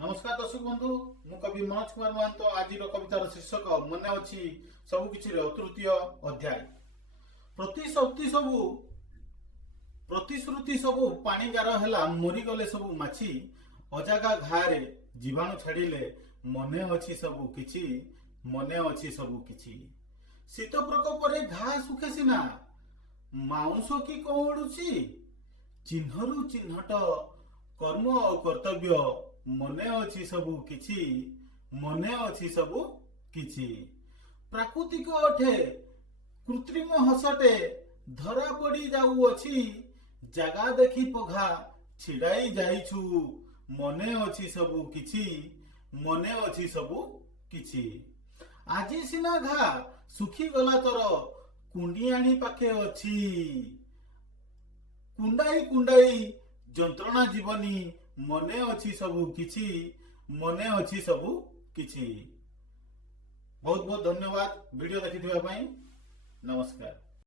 नमस्कार दर्शक बंधु मु कवि मनोज कुमार महंत आज कवितार शीर्षक मन अच्छी सबकि तृतीय अध्याय। प्रतिश्रुति सबू पाणीगार है मरीगले सबू माछी अजागा घारे जीवाणु छाड़िले मने अच्छी सबू किछि मने अच्छी सबू किछि। शीत प्रकोप घा सुखे सिना माउंस की कौड़ुची चिन्हरु चिन्हट कर्म और कर्तव्य मने अच्छी सबू किछि मने अच्छी सबू किछि। प्राकृतिक अठे कृत्रिम हसटे धरा पड़ी जाऊअछि जगा देखी पघा छिड़ाई जाइछु मने अच्छी सबू किछि मने अच्छी सबू किछि। आजी सिना घा सुखी गला तर कुंडियाणी पाखे अछि कुंडाई कुंडाई जंत्रणा जीवनी मने अच्छी सबू किछि मने अच्छी सबू किछि। बहुत बहुत धन्यवाद वीडियो देखि नमस्कार।